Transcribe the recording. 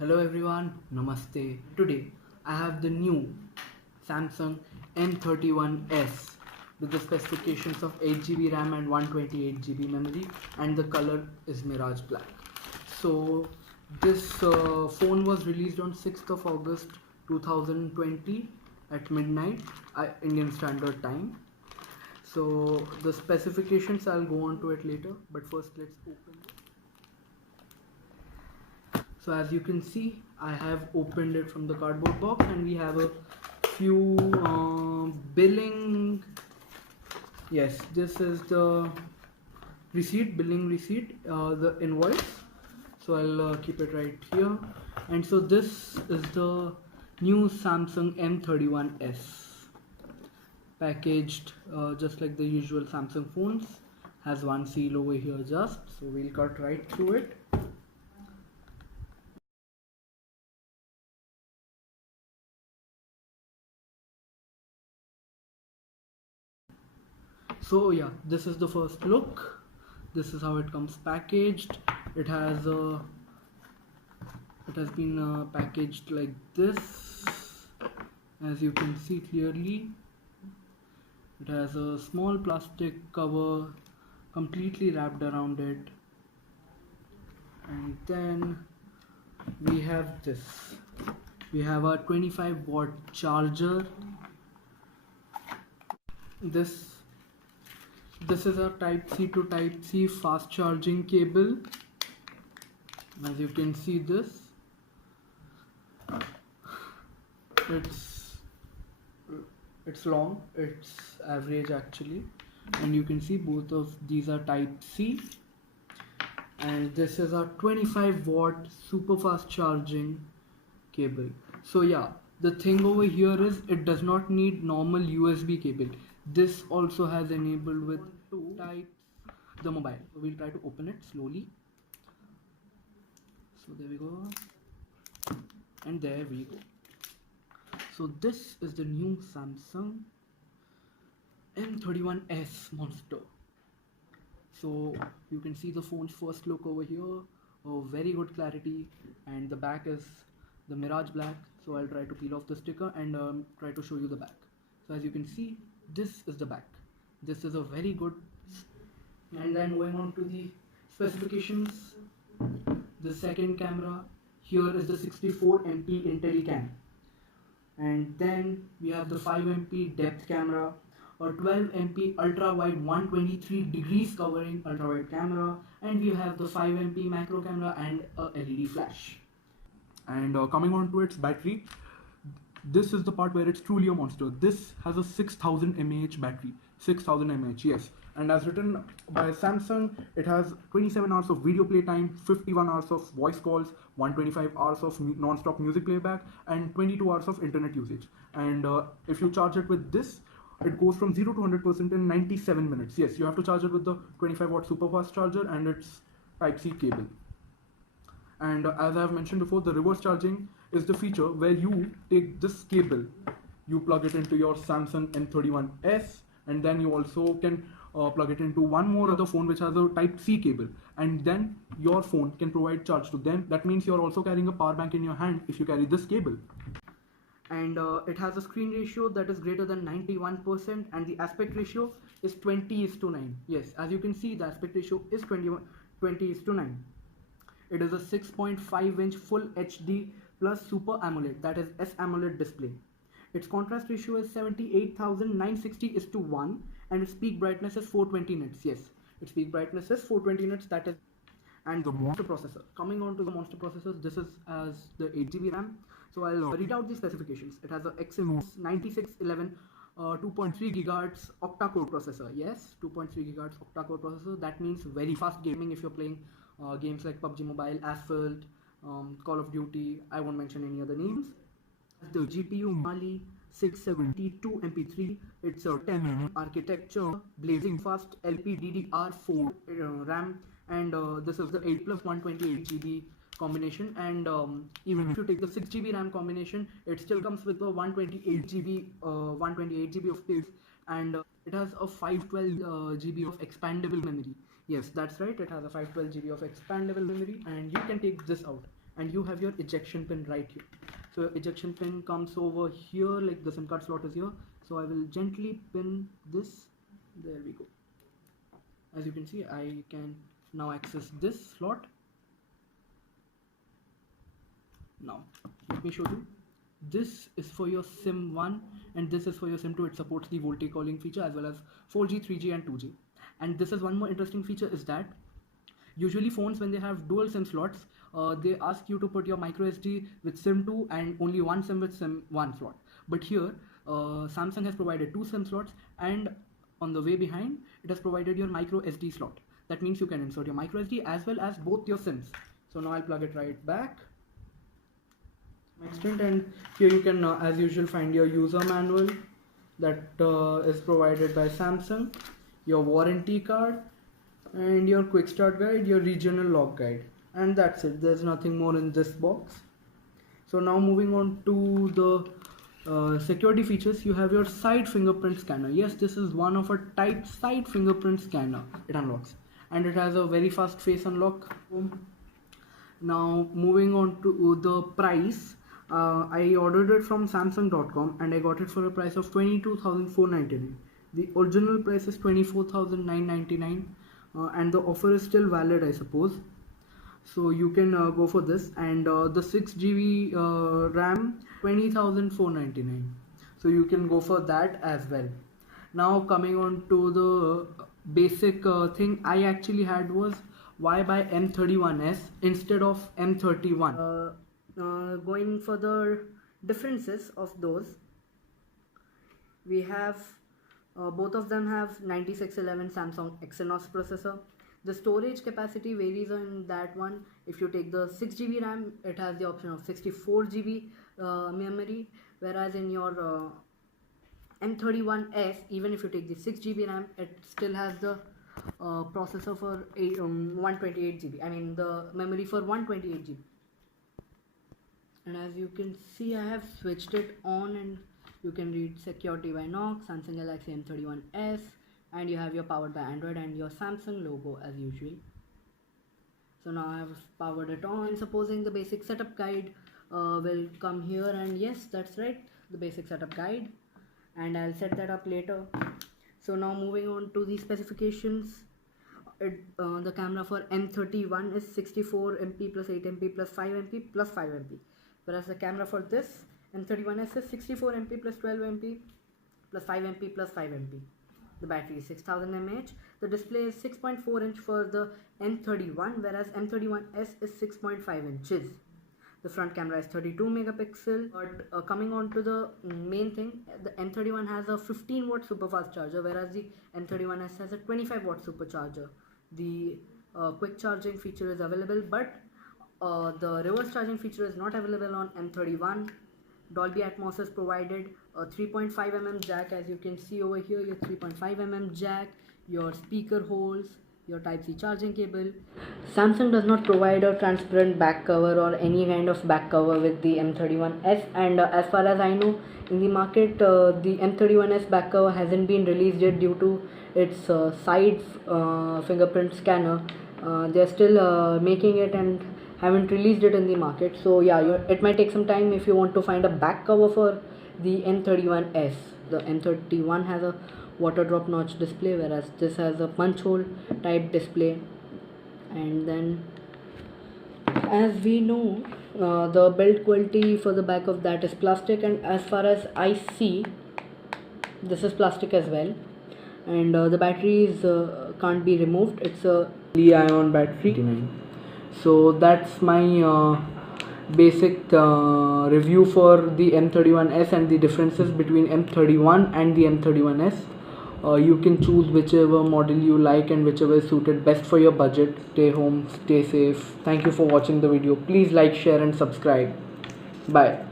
Hello everyone, Namaste. Today I have the new Samsung M31s with the specifications of 8 GB RAM and 128 GB memory, and the color is Mirage Black. So this phone was released on 6th of August 2020 at midnight Indian Standard Time. So the specifications I'll go on to it later, but first let's open it. So as you can see, I have opened it from the cardboard box, and we have a few billing. Yes, this is the billing receipt, the invoice. So I'll keep it right here. And so this is the new Samsung M31s, packaged just like the usual Samsung phones. Has one seal over here just. So we'll cut right through it. So yeah, this is the first look. This is how it comes packaged. It has been packaged like this, as you can see clearly. It has a small plastic cover completely wrapped around it, and then we have this. We have a 25-watt charger. This is a type C to type C fast charging cable. As you can see, it's long, it's average actually, and you can see both of these are type C, and this is a 25-watt super fast charging cable. So yeah, the thing over here is it does not need normal USB cable. This also has enabled with two types the mobile. We'll try to open it slowly. So there we go, and there we go. So this is the new Samsung M31s monster. So you can see the phone's first look over here. Oh, very good clarity, and the back is the Mirage Black. So I'll try to peel off the sticker and try to show you the back. So as you can see, this is the back. This is a very good. And then going on to the specifications, the second camera here is the 64 MP IntelliCam, and then we have the 5 MP depth camera, a 12 MP ultra wide 123 degrees covering ultra wide camera, and we have the 5 MP macro camera and a LED flash. And coming on to its battery, this is the part where it's truly a monster. This has a 6000 mAh battery. 6000 mAh, yes. And as written by Samsung, it has 27 hours of video play time, 51 hours of voice calls, 125 hours of non-stop music playback, and 22 hours of internet usage. And if you charge it with this, it goes from 0 to 100% in 97 minutes. Yes, you have to charge it with the 25-watt super fast charger and its Type-C cable. And as I have mentioned before, the reverse charging is the feature where you take this cable, you plug it into your Samsung M31s, and then you also can plug it into one more other phone which has a Type-C cable, and then your phone can provide charge to them. That means you're also carrying a power bank in your hand if you carry this cable. And it has a screen ratio that is greater than 91%, and the aspect ratio is 20:9. Yes, as you can see, the aspect ratio is 20:9. It is a 6.5-inch Full HD plus Super AMOLED, that is S AMOLED display. Its contrast ratio is 78,960:1, and its peak brightness is 420 nits. Yes, its peak brightness is 420 nits. That is, and the monster processor. Coming on to the monster processors, this is as the 8 GB RAM. So I'll read out the specifications. It has a Exynos 9611 2.3 GHz octa-core processor. Yes, 2.3 GHz octa-core processor. That means very fast gaming if you're playing games like PUBG Mobile, Asphalt, Call of Duty. I won't mention any other names. The GPU Mali 672 MP3. It's a 10 architecture, blazing fast LPDDR4 RAM, and this is the 8 plus 128 GB combination. And even if you take the 6 GB RAM combination, it still comes with a 128 GB of space, and it has a 512 GB of expandable memory. Yes, that's right, it has a 512 GB of expandable memory, and you can take this out and you have your ejection pin right here. So ejection pin comes over here, like the SIM card slot is here. So I will gently pin this. There we go. As you can see, I can now access this slot. Now let me show you. This is for your SIM 1 and this is for your SIM 2. It supports the VoLTE calling feature as well as 4G, 3G and 2G. And this is one more interesting feature, is that usually phones, when they have dual SIM slots, they ask you to put your micro SD with SIM 2 and only one SIM with SIM 1 slot. But here Samsung has provided 2 SIM slots, and on the way behind it has provided your micro SD slot. That means you can insert your micro SD as well as both your SIMs. So now I'll plug it right back. Extent, and here you can as usual find your user manual that is provided by Samsung, your warranty card, and your quick start guide, your regional log guide, and that's it. There's nothing more in this box. So now moving on to the security features, you have your side fingerprint scanner. Yes, this is one of a type side fingerprint scanner. It unlocks and it has a very fast face unlock. Now moving on to the price. I ordered it from Samsung.com and I got it for a price of 22,499. The original price is 24,999, and the offer is still valid, I suppose. So you can go for this, and the 6GB RAM 20,499. So you can go for that as well. Now coming on to the basic thing I actually had was, why buy M31s instead of M31? Going for the differences of those, we have both of them have 9611 Samsung Exynos processor. The storage capacity varies on that one. If you take the 6GB RAM, it has the option of 64GB memory, whereas in your M31s, even if you take the 6GB RAM, it still has the processor for 128GB. I mean the memory for 128GB. And as you can see, I have switched it on and you can read security by Knox, Samsung Galaxy M31s, and you have your powered by Android and your Samsung logo as usual. So now I have powered it on. Supposing the basic setup guide will come here, and yes, that's right, the basic setup guide, and I'll set that up later. So now moving on to the specifications. The camera for M31 is 64MP plus 8MP plus 5MP plus 5MP. Whereas the camera for this M31s is 64MP plus 12MP plus 5MP plus 5MP. The battery is 6000 mAh. The display is 6.4 inch for the M31, whereas M31s is 6.5 inches. The front camera is 32 megapixel. But coming on to the main thing, the M31 has a 15 watt super fast charger, whereas the M31s has a 25 watt supercharger. The quick charging feature is available, but the reverse charging feature is not available on M31. Dolby Atmos is provided. A 3.5mm jack, as you can see over here, your 3.5mm jack, your speaker holes, your Type-C charging cable. Samsung does not provide a transparent back cover or any kind of back cover with the M31s, and as far as I know, in the market the M31s back cover hasn't been released yet due to its side fingerprint scanner. They're still making it and haven't released it in the market. So yeah, it might take some time if you want to find a back cover for the M31s. The M31 has a water drop notch display, whereas this has a punch hole type display. And then, as we know, the build quality for the back of that is plastic, and as far as I see, this is plastic as well. And the batteries can't be removed. It's a Li-ion battery. So that's my basic review for the M31s and the differences between M31 and the M31s. You can choose whichever model you like and whichever is suited best for your budget. Stay home, stay safe. Thank you for watching the video. Please like, share and subscribe. Bye.